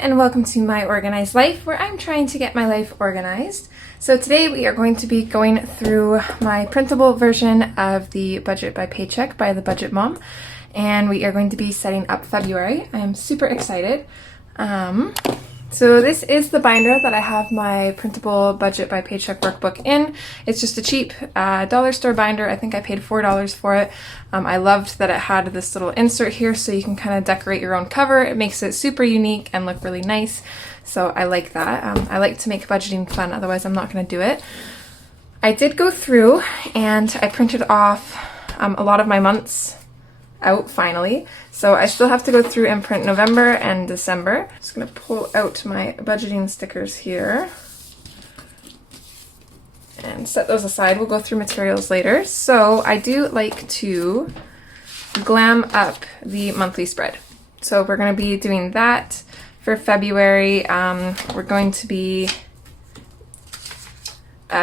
and welcome to My Organized Life, where I'm trying to get my life organized. So today we are going to be going through my printable version of the Budget by Paycheck by the Budget Mom, and we are going to be setting up February. I am super excited. So this is the binder that I have my printable Budget by Paycheck workbook in. It's just a cheap dollar store binder. I think I paid $4 for it. I loved that it had this little insert here so you can kind of decorate your own cover. It makes it super unique and look really nice. So I like that. I like to make budgeting fun, otherwise I'm not going to do it. I did go through and I printed off a lot of my months out finally. So I still have to go through and print November and December. I'm just going to pull out my budgeting stickers here and set those aside. We'll go through materials later. So I do like to glam up the monthly spread. So we're going to be doing that for February. We're going to be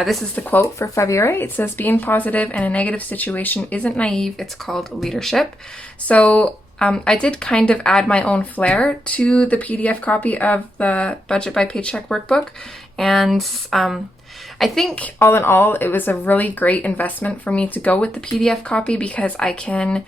this is the quote for February. It says, "Being positive in a negative situation isn't naive, it's called leadership." So I did kind of add my own flair to the PDF copy of the Budget by Paycheck workbook. And I think all in all, it was a really great investment for me to go with the PDF copy because I can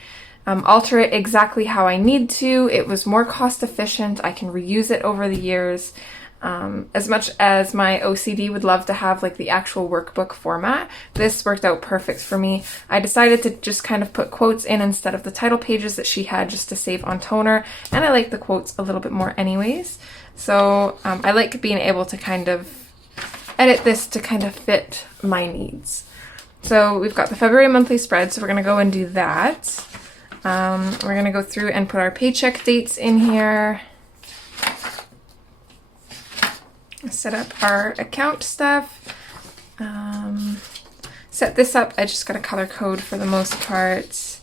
alter it exactly how I need to. It was more cost efficient. I can reuse it over the years. As much as my OCD would love to have like the actual workbook format, this worked out perfect for me. I decided to just kind of put quotes in instead of the title pages that she had just to save on toner, and I like the quotes a little bit more anyways. So I like being able to kind of edit this to kind of fit my needs. So we've got the February monthly spread, so we're going to go and do that. We're going to go through and put our paycheck dates in here. Set up our account stuff. Set this up. I just got a color code for the most part.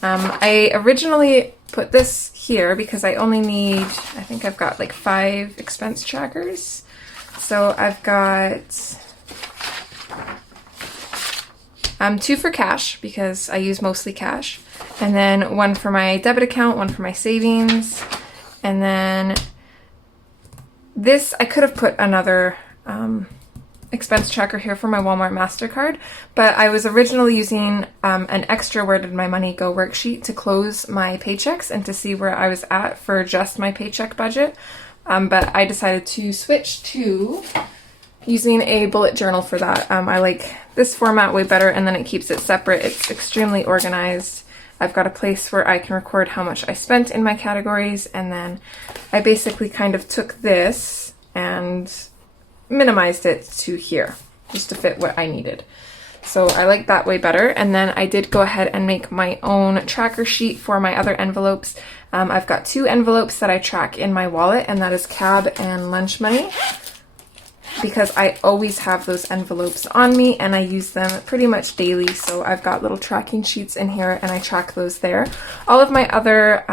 I originally put this here because I only need, I think I've got like 5 expense trackers. So I've got 2 for cash because I use mostly cash, and then 1 for my debit account, 1 for my savings, and then this, I could have put another expense tracker here for my Walmart MasterCard, but I was originally using an extra Where Did My Money Go worksheet to close my paychecks and to see where I was at for just my paycheck budget. But I decided to switch to using a bullet journal for that. I like this format way better, and then it keeps it separate. It's extremely organized. I've got a place where I can record how much I spent in my categories, and then I basically kind of took this and minimized it to here, just to fit what I needed. So I like that way better. And then I did go ahead and make my own tracker sheet for my other envelopes. I've got 2 envelopes that I track in my wallet, and that is cab and lunch money, because I always have those envelopes on me and I use them pretty much daily. So I've got little tracking sheets in here and I track those there. All of my other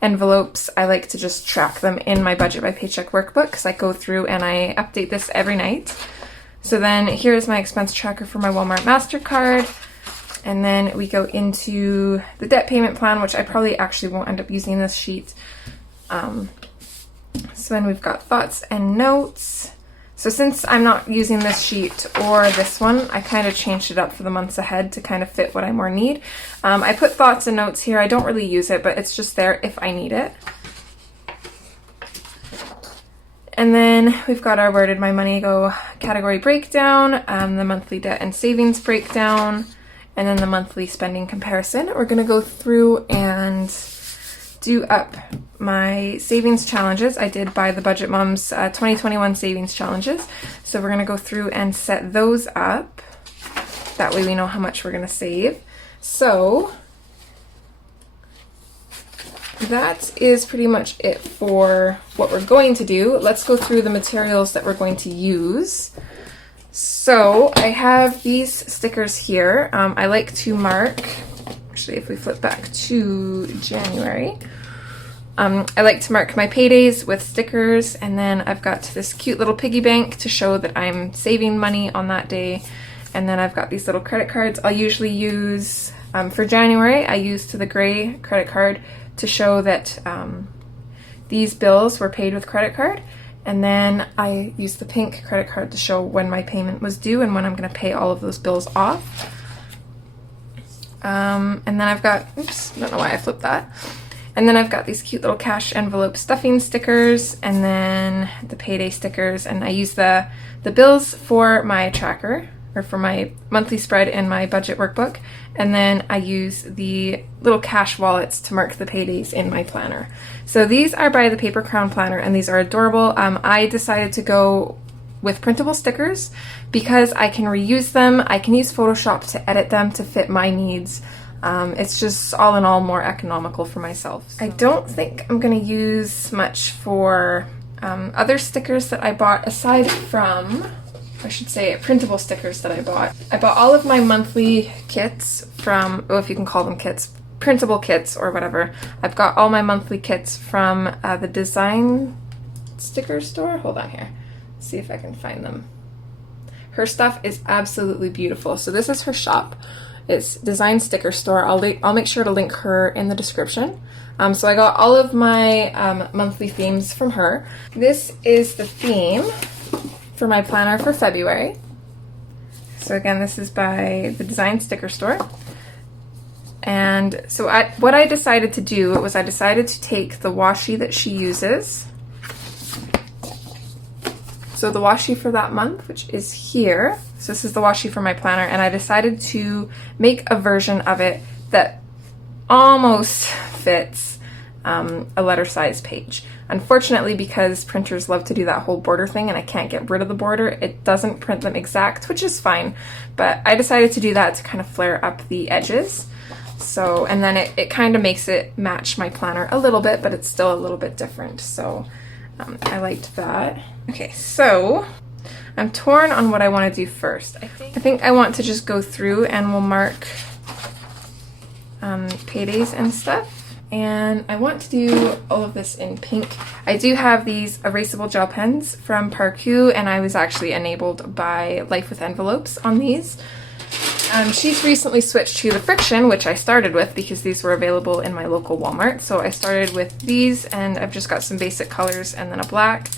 envelopes, I like to just track them in my Budget by Paycheck workbook because I go through and I update this every night. So then here's my expense tracker for my Walmart MasterCard. And then we go into the debt payment plan, which I probably actually won't end up using this sheet. So then we've got thoughts and notes. So since I'm not using this sheet or this one, I kind of changed it up for the months ahead to kind of fit what I more need. I put thoughts and notes here. I don't really use it, but it's just there if I need it. And then we've got our Where Did My Money Go category breakdown, the monthly debt and savings breakdown, and then the monthly spending comparison. We're going to go through and do up my savings challenges. I did buy the Budget Mom's 2021 savings challenges. So we're going to go through and set those up. That way we know how much we're going to save. So that is pretty much it for what we're going to do. Let's go through the materials that we're going to use. So I have these stickers here. I like to mark, actually if we flip back to January, I like to mark my paydays with stickers, and then I've got this cute little piggy bank to show that I'm saving money on that day. And then I've got these little credit cards. I'll usually use, for January, I used the gray credit card to show that these bills were paid with credit card, and then I used the pink credit card to show when my payment was due and when I'm going to pay all of those bills off. And then I've got, oops, I don't know why I flipped that. And then I've got these cute little cash envelope stuffing stickers, and then the payday stickers, and I use the bills for my tracker, or for my monthly spread in my budget workbook, and then I use the little cash wallets to mark the paydays in my planner. So these are by the Paper Crown Planner, and these are adorable. I decided to go with printable stickers because I can reuse them. I can use Photoshop to edit them to fit my needs. It's just all in all more economical for myself. So I don't think I'm going to use much for other stickers that I bought aside from, I should say, printable stickers that I bought. I bought all of my monthly kits from, oh, if you can call them kits, printable kits or whatever. I've got all my monthly kits from the design sticker store. Hold on here. Let's see if I can find them. Her stuff is absolutely beautiful. So this is her shop. It's Design Sticker Store. I'll make sure to link her in the description. So I got all of my monthly themes from her. This is the theme for my planner for February. So again, this is by the Design Sticker Store. And so what I decided to do was I decided to take the washi that she uses. So the washi for that month, which is here, so this is the washi for my planner, and I decided to make a version of it that almost fits a letter size page. Unfortunately, because printers love to do that whole border thing and I can't get rid of the border, it doesn't print them exact, which is fine, but I decided to do that to kind of flare up the edges. So, and then it kind of makes it match my planner a little bit, but it's still a little bit different, so I liked that. Okay, so I'm torn on what I want to do first. I think I want to just go through and we'll mark paydays and stuff. And I want to do all of this in pink. I do have these erasable gel pens from Parku, and I was actually enabled by Life with Envelopes on these. She's recently switched to the Friction, which I started with because these were available in my local Walmart. So I started with these, and I've just got some basic colors and then a black.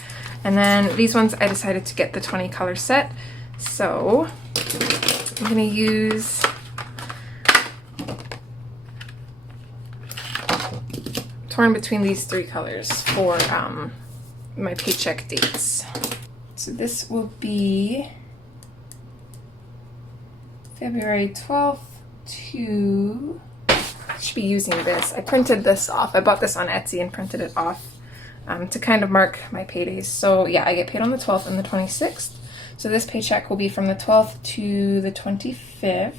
And then these ones I decided to get the 20 color set. So I'm going to use torn between these three colors for my paycheck dates. So this will be February 12th to, I should be using this. I printed this off. I bought this on Etsy and printed it off to kind of mark my paydays. So yeah, I get paid on the 12th and the 26th. So this paycheck will be from the 12th to the 25th.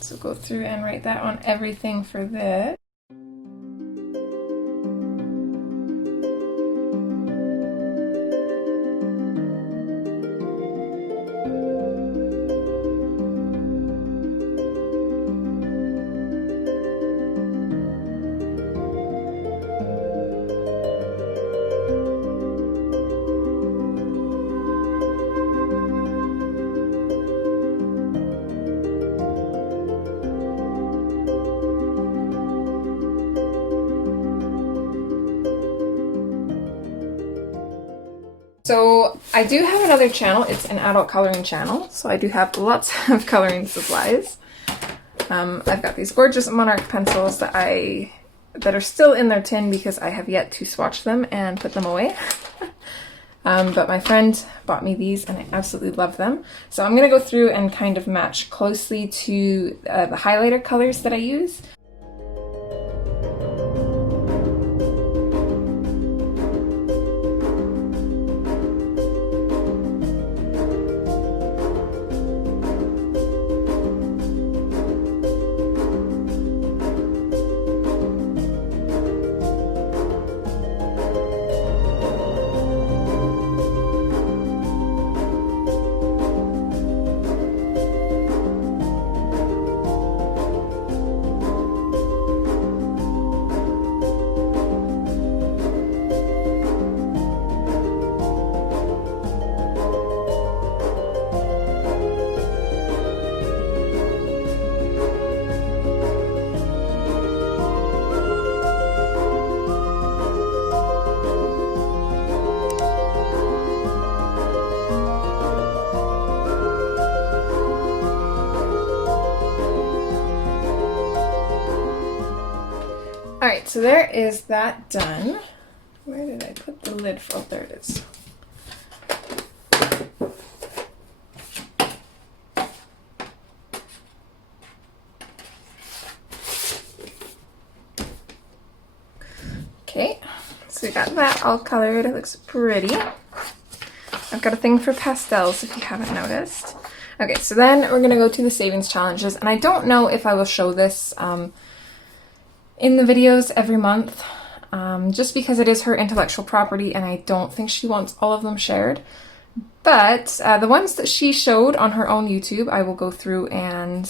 So go through and write that on everything for this. So I do have another channel. It's an adult coloring channel, so I do have lots of coloring supplies. I've got these gorgeous Monarch pencils that are still in their tin because I have yet to swatch them and put them away. But my friend bought me these and I absolutely love them. So I'm going to go through and kind of match closely to the highlighter colors that I use. All right, so there is that done. Where did I put the lid for? Oh, there it is. Okay, so we got that all colored. It looks pretty. I've got a thing for pastels if you haven't noticed. Okay, so then we're gonna go to the savings challenges, and I don't know if I will show this in the videos every month, just because it is her intellectual property and I don't think she wants all of them shared. But the ones that she showed on her own YouTube, I will go through and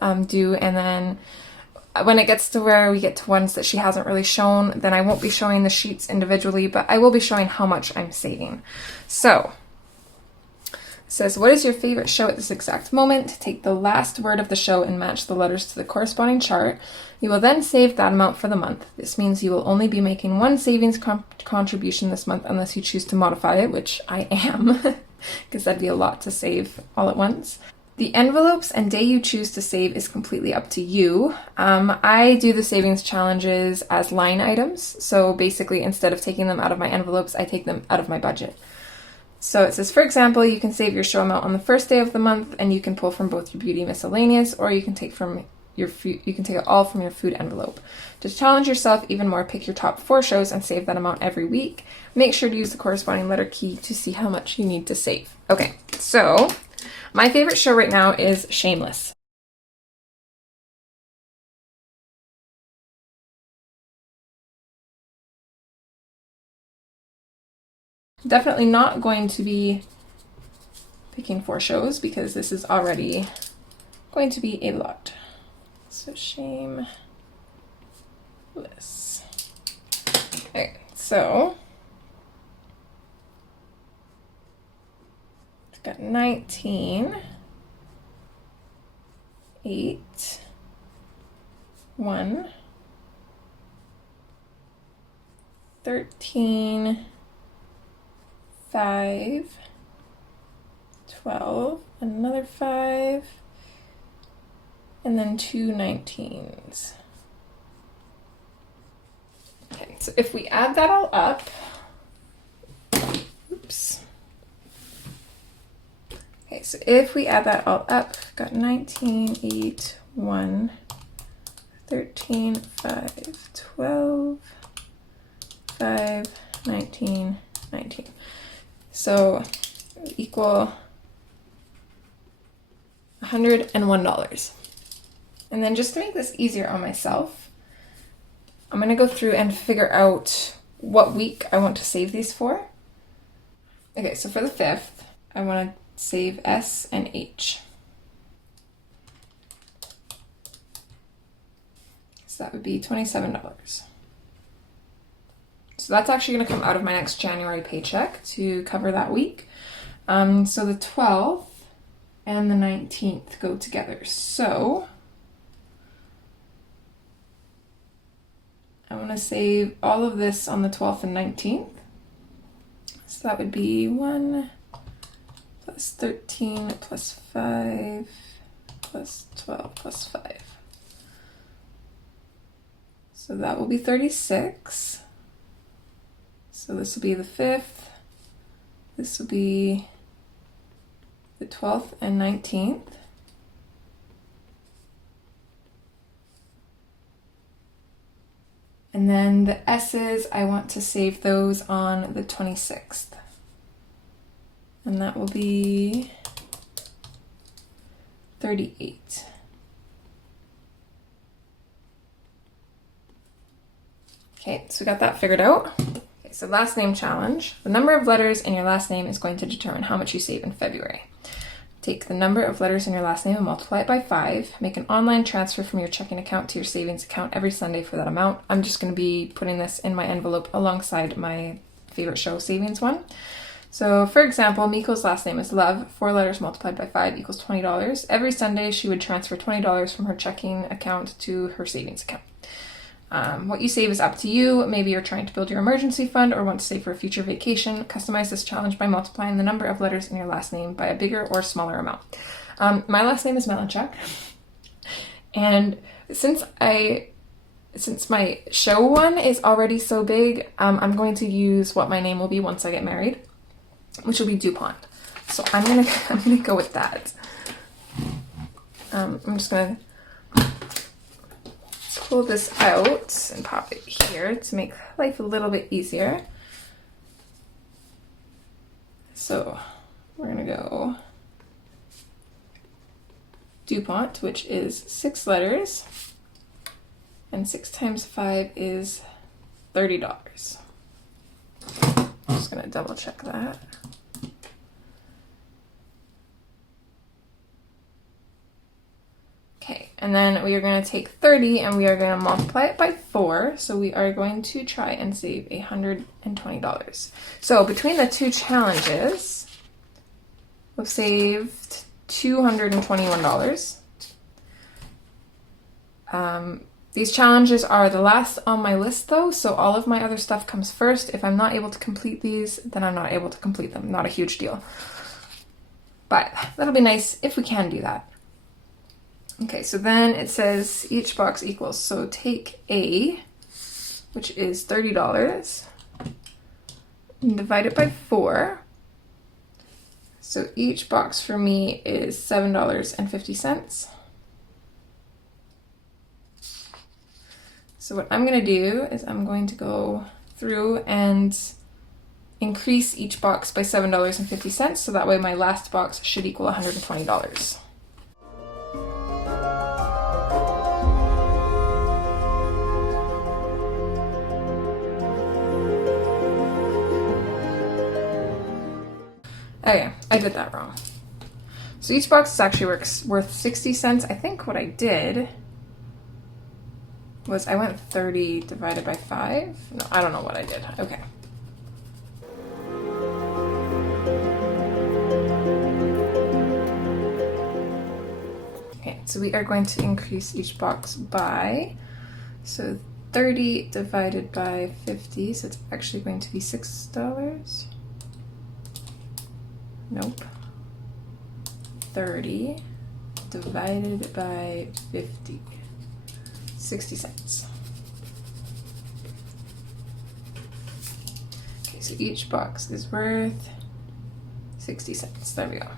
do, and then when it gets to where we get to ones that she hasn't really shown, then I won't be showing the sheets individually, but I will be showing how much I'm saving. So, it says, what is your favorite show at this exact moment? Take the last word of the show and match the letters to the corresponding chart. You will then save that amount for the month. This means you will only be making one savings contribution this month unless you choose to modify it, which I am, because that'd be a lot to save all at once. The envelopes and day you choose to save is completely up to you. I do the savings challenges as line items. So basically, instead of taking them out of my envelopes, I take them out of my budget. So it says, for example, you can save your show amount on the first day of the month, and you can pull from both your beauty miscellaneous, or you can take from your you can take it all from your food envelope. To challenge yourself even more, pick your top 4 shows and save that amount every week. Make sure to use the corresponding letter key to see how much you need to save. Okay, so my favorite show right now is Shameless. Definitely not going to be picking 4 shows because this is already going to be a lot. So Shameless. Okay, so I've got 19, 8, 1, 13, 5, 12, another 5, and then 2 19s. Okay, so if we add that all up, oops. Okay, so if we add that all up, we've got 19, 8, 1, 13, 5, 12, 5, 19, 19. So equal $101. And then just to make this easier on myself, I'm going to go through and figure out what week I want to save these for. Okay, so for the 5th, I want to save S and H. So that would be $27. So that's actually going to come out of my next January paycheck to cover that week. So the 12th and the 19th go together. So I want to save all of this on the 12th and 19th. So that would be 1 plus 13 plus 5 plus 12 plus 5. So that will be 36. So this will be the 5th. This will be the 12th and 19th. And then the S's, I want to save those on the 26th. And that will be 38. Okay, so we got that figured out. Okay, so last name challenge. The number of letters in your last name is going to determine how much you save in February. Take the number of letters in your last name and multiply it by 5. Make an online transfer from your checking account to your savings account every Sunday for that amount. I'm just going to be putting this in my envelope alongside my favorite show savings one. So for example, Miko's last name is Love. 4 letters multiplied by 5 equals $20. Every Sunday she would transfer $20 from her checking account to her savings account. What you save is up to you. Maybe you're trying to build your emergency fund or want to save for a future vacation. Customize this challenge by multiplying the number of letters in your last name by a bigger or smaller amount. My last name is Melanchuk. And since I since my show one is already so big, I'm going to use what my name will be once I get married, which will be DuPont. So I'm gonna go with that. I'm just gonna pull this out and pop it here to make life a little bit easier. So we're gonna go DuPont, which is 6 letters, and 6 times 5 is $30. I'm just gonna double check that. Okay, and then we are going to take 30 and we are going to multiply it by 4. So we are going to try and save $120. So between the two challenges, we've saved $221. These challenges are the last on my list though, so all of my other stuff comes first. If I'm not able to complete these, then I'm not able to complete them. Not a huge deal. But that'll be nice if we can do that. Okay, so then it says each box equals, so take A, which is $30, and divide it by 4. So each box for me is $7.50. So what I'm going to do is I'm going to go through and increase each box by $7.50, so that way my last box should equal $120. Okay, I did that wrong. So each box is actually worth 60 cents. I think what I did was I went 30 divided by 5. No, I don't know what I did. Okay. Okay, so we are going to increase each box by, so 30 divided by 50, so it's actually going to be $6. Nope. 30 divided by 50. 60 cents. Okay, so each box is worth 60 cents. There we go.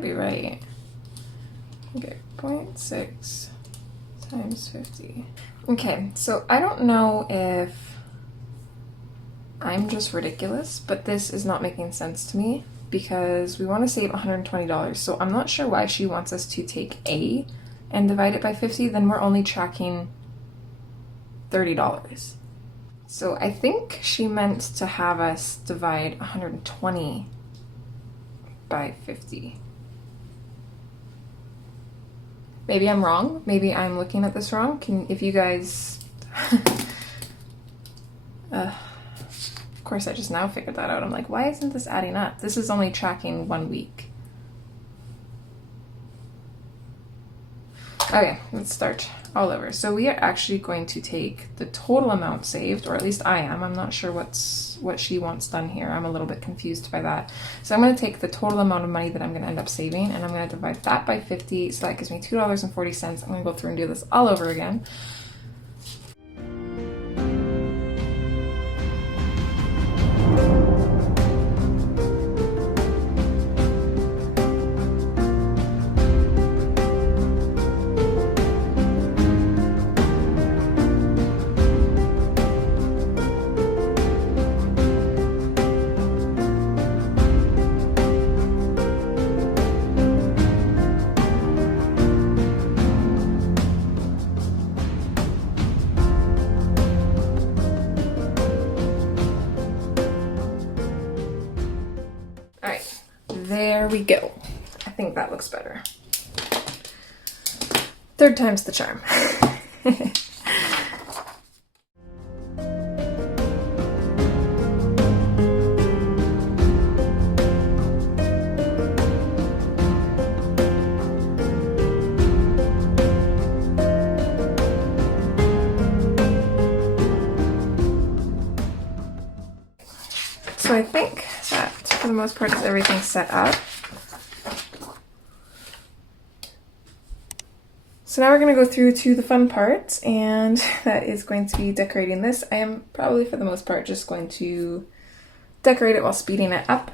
Be right. Okay, 0.6 times 50. Okay, so I don't know if I'm just ridiculous, but this is not making sense to me because we want to save $120. So I'm not sure why she wants us to take A and divide it by 50, then we're only tracking $30. So I think she meant to have us divide 120 by 50. Maybe I'm wrong. Maybe I'm looking at this wrong. If you guys... of course, I just now figured that out. I'm like, why isn't this adding up? This is only tracking 1 week. Okay, let's start all over. So we are actually going to take the total amount saved, or at least I am. I'm not sure what she wants done here. I'm a little bit confused by that. So I'm going to take the total amount of money that I'm going to end up saving, and I'm going to divide that by 50, so that gives me $2.40. I'm going to go through and do this all over again. There we go. I think that looks better. Third time's the charm. the most part is everything set up. So now we're going to go through to the fun part, and that is going to be decorating this. I am probably for the most part just going to decorate it while speeding it up.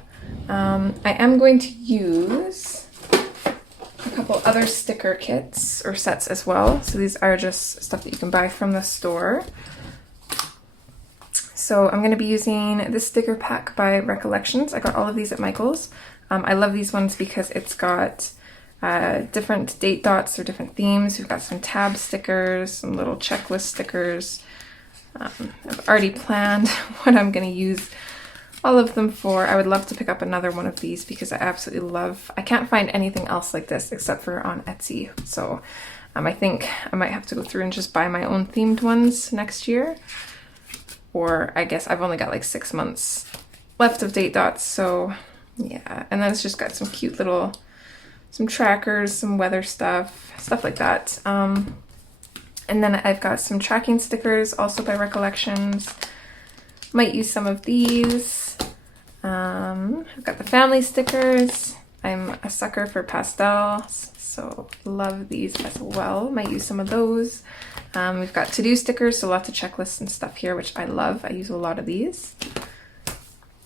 I am going to use a couple other sticker kits or sets as well. So these are just stuff that you can buy from the store. So I'm going to be using this sticker pack by Recollections. I got all of these at Michael's. I love these ones because it's got different date dots or different themes. We've got some tab stickers, some little checklist stickers. I've already planned what I'm going to use all of them for. I would love to pick up another one of these because I absolutely love, I can't find anything else like this except for on Etsy. So I think I might have to go through and just buy my own themed ones next year. Or I guess I've only got like 6 months left of date dots. So yeah, and then it's just got some cute little, some trackers, some weather stuff like that. And then I've got some tracking stickers also by Recollections. Might use some of these. I've got the family stickers. I'm a sucker for pastels, so love these as well. Might use some of those. We've got to-do stickers, so lots of checklists and stuff here, which I love. I use a lot of these.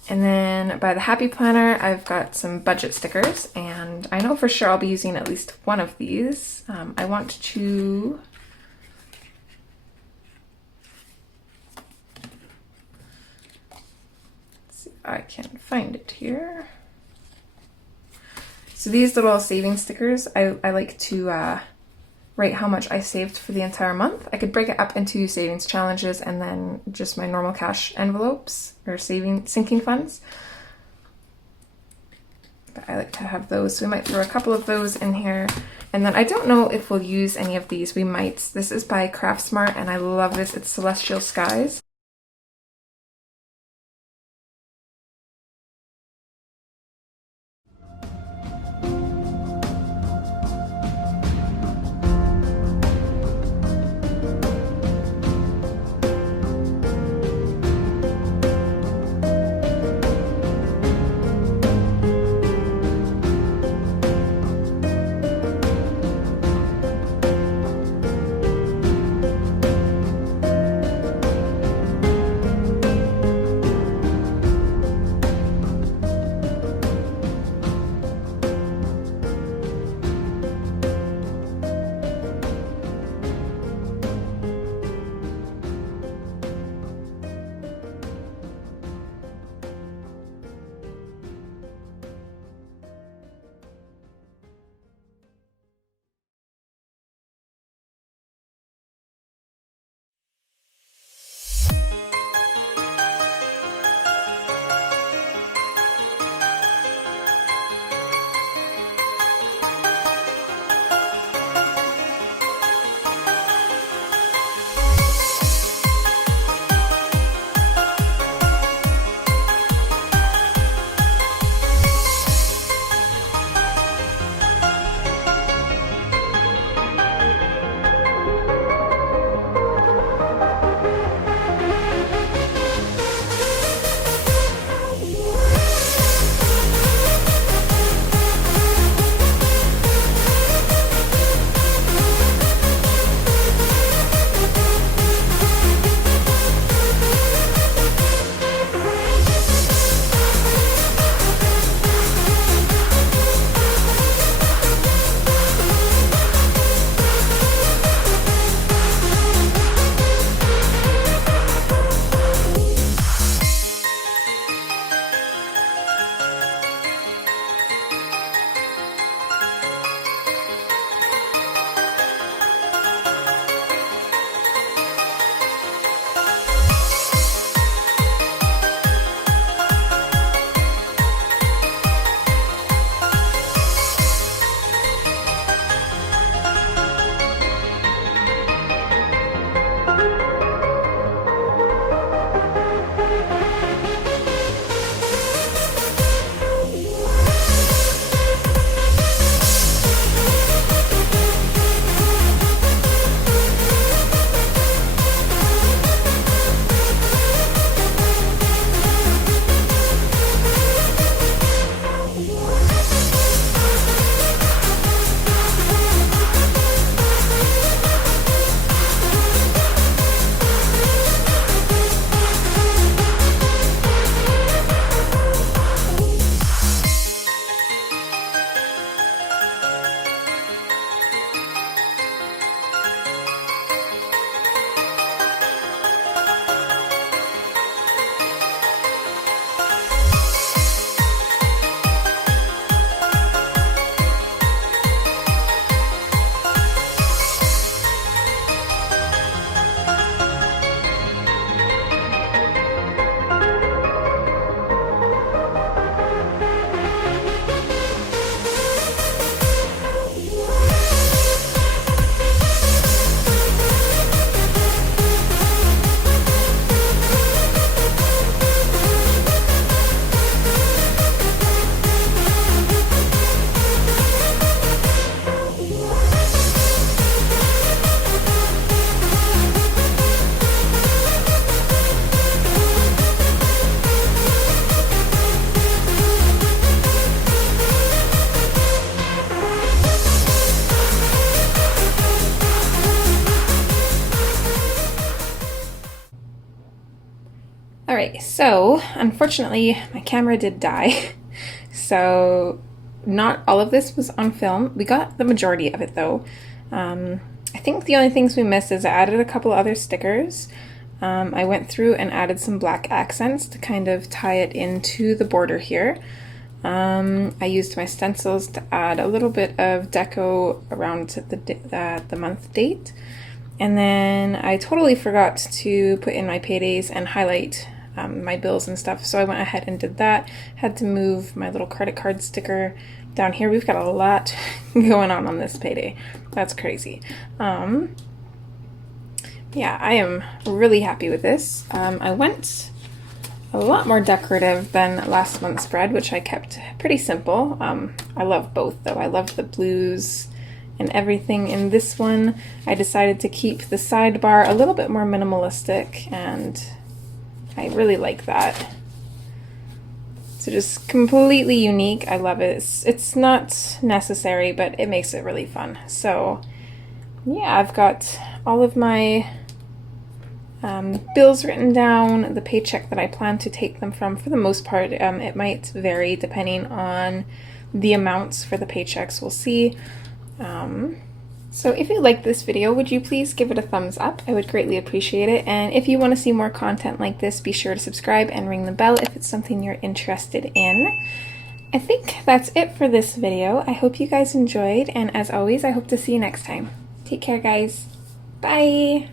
And then by the Happy Planner, I've got some budget stickers, and I know for sure I'll be using at least one of these. I want to... I can find it here. So these little saving stickers, I like to write how much I saved for the entire month. I could break it up into savings challenges and then just my normal cash envelopes or sinking funds. But I like to have those, so we might throw a couple of those in here. And then I don't know if we'll use any of these. We might. This is by Craftsmart and I love this. It's Celestial Skies. So, unfortunately, my camera did die. So, not all of this was on film. We got the majority of it though. I think the only things we missed is I added a couple other stickers. I went through and added some black accents to kind of tie it into the border here. I used my stencils to add a little bit of deco around the month date. And then I totally forgot to put in my paydays and highlight my bills and stuff, so I went ahead and did that. Had to move my little credit card sticker down here. We've got a lot going on this payday. That's crazy. Yeah, I am really happy with this. I went a lot more decorative than last month's spread, which I kept pretty simple. I love both though. I love the blues and everything in this one. I decided to keep the sidebar a little bit more minimalistic, and I really like that. So just completely unique. I love it. It's not necessary, but it makes it really fun. So yeah, I've got all of my bills written down, the paycheck that I plan to take them from. For the most part, it might vary depending on the amounts for the paychecks. We'll see. So if you liked this video, would you please give it a thumbs up? I would greatly appreciate it. And if you want to see more content like this, be sure to subscribe and ring the bell if it's something you're interested in. I think that's it for this video. I hope you guys enjoyed, and as always, I hope to see you next time. Take care, guys. Bye!